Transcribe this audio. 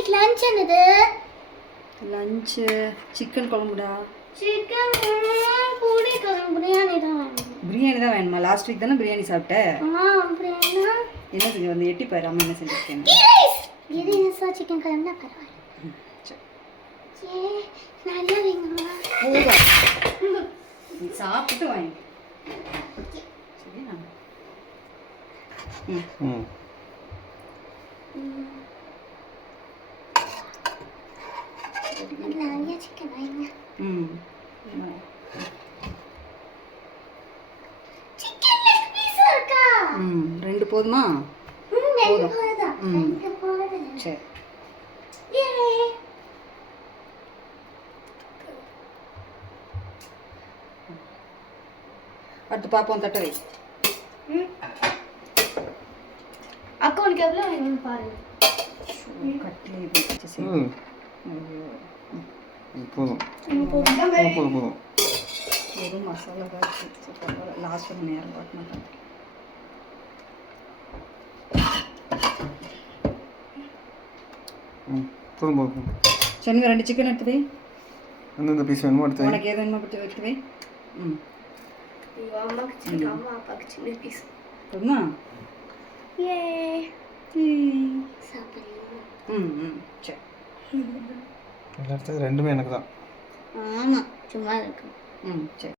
இன்னைக்கு லஞ்ச் என்னது? Lunch chicken குழம்புடா. சிக்கன் பூரி குழம்பு பிரியாணி தான். பிரியாணி தான் வேணுமா? லாஸ்ட் வீக் தானே பிரியாணி சாப்பிட்ட. பிரியாணி என்ன செஞ்சு வந்து எட்டி பாரு அம்மா என்ன செஞ்சிருக்கேன். இது சிக்கன் குழம்புனா பரவாயில்ல. நல்லா வைங்கம்மா. போதும் நீ சாப்பிட்டு வாங்கி சரியா? ம் சிக்கன் வைங்க. சிக்கன் லெக் பீஸ் இருக்கா? ரெண்டு போதுமா? போதும். சரி. அடுத்து பாப்போம் தட்ட வை. அக்கா உனக்கு எவ்வளோ வேணும்னு பாருங்க. கட்லி வச்சு சரி. போதும் வெறும் மசாலா தான் லாஸ்ட் ஒரு நேரம் பார்க்க மாட்டேன். போதும் சரி ரெண்டு சிக்கன் எடுத்து வை. எந்தெந்த பீஸ் வேணுமோ எடுத்து வை. உனக்கு எது வேணுமோ எடுத்து வை. அம்மாக்கு சின்ன அம்மா அப்பாக்கு சின்ன பீஸ் போதுமா? சாப்பிடுறீங்க? சரி. எல்லா இடத்துக்கும் ரெண்டுமே எனக்கு தான். ஆமாம் சும்மா இருக்கு. சரி.